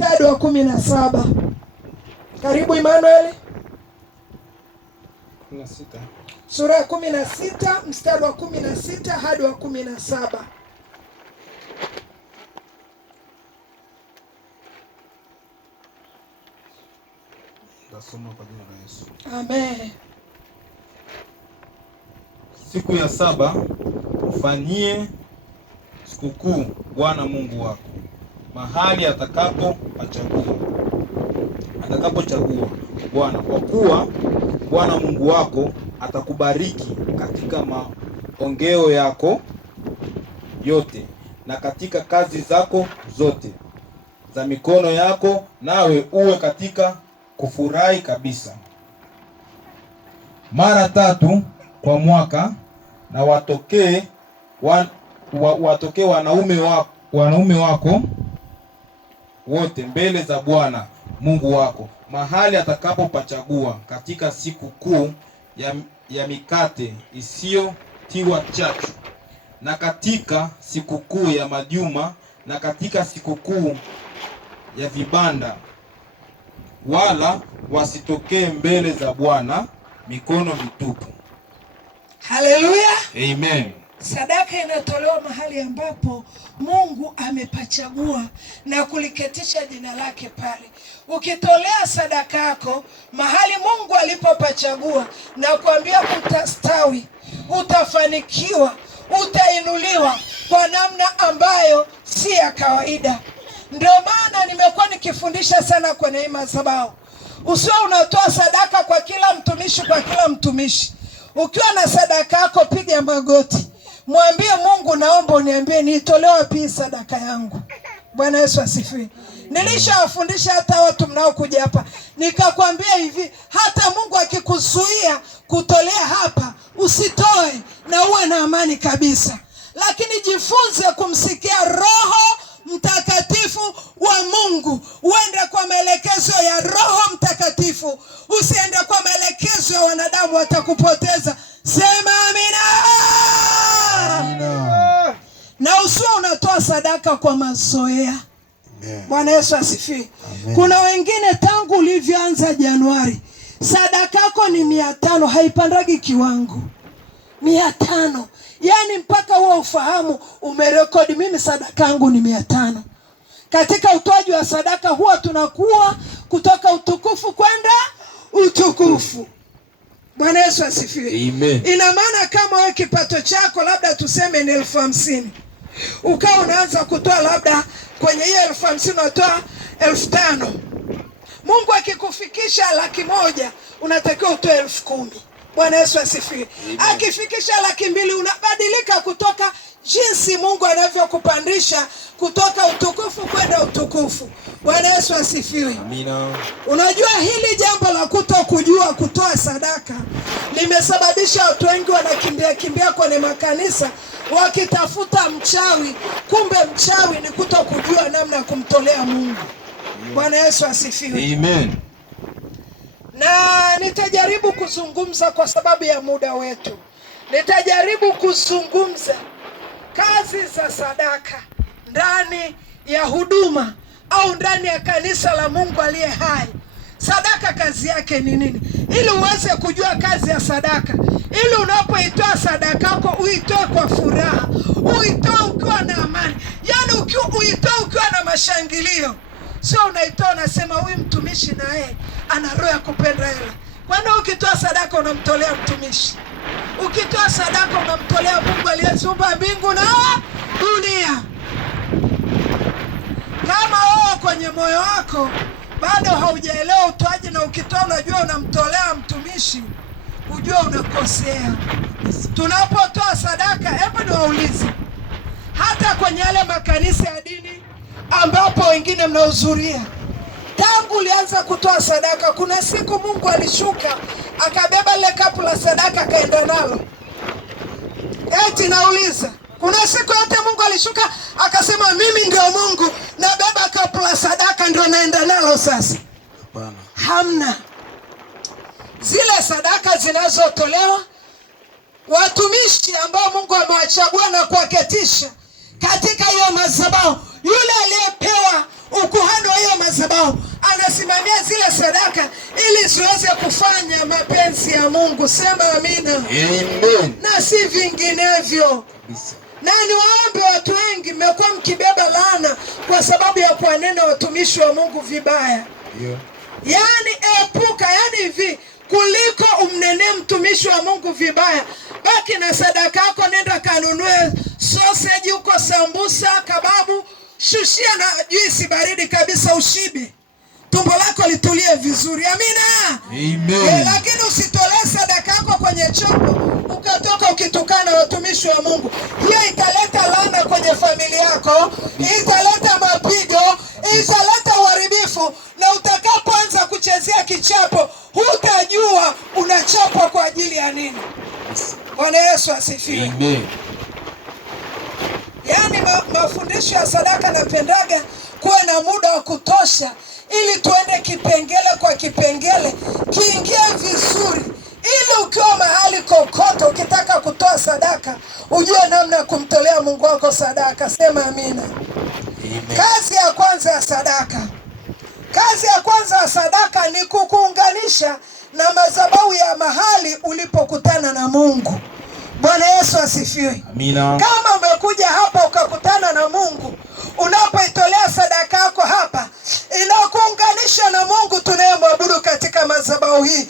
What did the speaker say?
mstari wa 17. Karibu Emmanuel. 16. Sura ya 16 mstari wa 16 hadi wa 17. Nasoma kwa jina la Yesu. Amen. Siku ya 7 ufanyie sikukuu Bwana Mungu wako mahali atakapochagua Bwana, kwa kuwa Bwana Mungu wako atakubariki katika maongeo yako yote na katika kazi zako zote za mikono yako, nawe uwe katika kufurahi kabisa. Mara 3 kwa mwaka na watokee wanaume wako wote mbele za Bwana Mungu wako mahali atakapopachagua katika siku kuu ya mikate isiyotiwa chachu, na katika siku kuu ya majuma, na katika siku kuu ya vibanda, wala wasitokee mbele za Bwana mikono mitupu. Haleluya. Amen. Sadaka inatolewa mahali ambapo Mungu amepachagua na kuliketisha jina lake pale. Ukitolea sadaka yako mahali Mungu alipopachagua, na kuambia utastawi, utafanikiwa, utainuliwa kwa namna ambayo si ya kawaida. Ndio maana nimekuwa nikifundisha sana kwa neema sababu usiwe unatoa sadaka kwa kila mtumishi. Ukiwa na sadaka yako piga magoti, mwambie Mungu, naomba uniambie niitolewa wapi sadaka yangu. Bwana Yesu asifiwe. Nilishawafundisha hata watu mnaokuja hapa, nikakwambia hivi, hata Mungu akikuzuia kutolea hapa, usitoe na uwe na amani kabisa. Lakini jifunze kumsikia Roho Mtakatifu wa Mungu. Uende kwa maelekezo ya Roho Mtakatifu, usiende kwa maelekezo ya wanadamu, watakupoteza. Sema amina. Amina. Na usiwe unatoa sadaka kwa mazoea. Bwana Yesu asifiwe. Kuna wengine tangu ulivyoanza Januari, sadaka yako ni 500, haipandagi kiwango 500. Yaani mpaka huo ufahamu umerekodi, mimi sadaka yangu ni 500. Katika utoaji wa sadaka huwa tunakuwa kutoka utukufu kwenda utukufu. Bwana Yesu asifiwe. Amen. Ina maana kama wewe kipato chako labda tuseme ni 50,000, ukawa unaanza kutoa labda kwenye hiyo 50,000 unatoa 5,000. Mungu akikufikisha 100,000 unatakiwa utoe 10,000. Bwana Yesu asifiwe. Akifikisha 200,000 unabadilika kutoka jinsi Mungu anavyokupandisha kutoka utukufu kwenda utukufu. Bwana Yesu asifiwe. Amina. Unajua hili jambo la kutokujua kutoa sadaka limesababisha watu wengi wanakimbia kwenye makanisa wakitafuta mchawi. Kumbe mchawi ni kutokujua namna ya kumtolea Mungu. Bwana Yesu asifiwe. Amen. Na nitajaribu kuzungumza kwa sababu ya muda wetu. Nitajaribu kuzungumza kazi za sadaka ndani ya huduma au ndani ya kanisa la Mungu aliye hai. Sadaka kazi yake ni nini? Ili uweze kujua kazi ya sadaka, ili unapoitoa sadaka yako uitoe kwa furaha, uitoe ukiwa na amani. Yaani uitoe ukiwa na mashangilio. Sio unaitoa unasema huyu mtumishi naye ana roho ya kupenda hela. Kwani ukitoa sadaka unamtolea mtumishi? Ukitoa sadaka unamtolea Mungu aliyeumba mbingu na dunia. Kama wewe kwenye moyo wako bado haujaelewa utoaji na ukitoa unajua unamtolea mtumishi, ujua unakosea. Tunapotoa sadaka, hebu niwaulize, hata kwenye yale makanisa ya dini ambapo wengine mnahudhuria, tangu ulianza kutoa sadaka, kuna siku Mungu alishuka akabeba ile kapu la sadaka akaenda nalo? Eti nauliza, kuna siku yote Mungu alishuka akasema mimi ndio Mungu nabeba kapu la sadaka ndio naenda nalo sasa? Hapana. Hamna. Zile sadaka zinazotolewa, watumishi ambao Mungu amewachagua na kuwaketisha katika hiyo madhabahu, yule aliyepewa ukuhani wa hiyo madhabahu wao, anasimamia zile sadaka ili ziweze kufanya mapenzi ya Mungu. Sema amina. Amen. Na si vinginevyo. Na niwaombe watu wengi mmekuwa mkibeba laana kwa sababu ya kuwanena watumishi wa Mungu vibaya. Yaani epuka, yaani hivi, kuliko umnenee mtumishi wa Mungu vibaya, baki na sadaka yako, nenda kanunue sausage huko, sambusa, kababu, shushia na juisi baridi kabisa, ushibe, tumbo lako litulie vizuri. Amina. Amen. Lakini usitolee sadaka yako kwenye chombo ukatoka ukitukana watumishi wa Mungu. Hiyo italeta laana kwenye familia yako, italeta mapigo, italeta uharibifu, na utakapoanza kuchezea kichapo hutajua unachapwa kwa ajili ya nini. Bwana Yesu asifiwe. Amen. Yaani mafundisho ya sadaka napendaga kuwe na muda wa kutosha ili tuende kipengele kwa kipengele, kiingie vizuri, ili ukiwa mahali kokote ukitaka kutoa sadaka ujue namna ya kumtolea Mungu wako sadaka. Sema amina. Amen. Kazi ya kwanza ya sadaka, kazi ya kwanza ya sadaka ni kukuunganisha na madhabahu ya mahali ulipokutana na Mungu. Bwana Yesu asifiwe. Amina. Kama umekuja hapa ukakutana na Mungu, unapoitolea sadaka yako hapa inakuunganisha na Mungu tunayemwabudu katika madhabahu hii.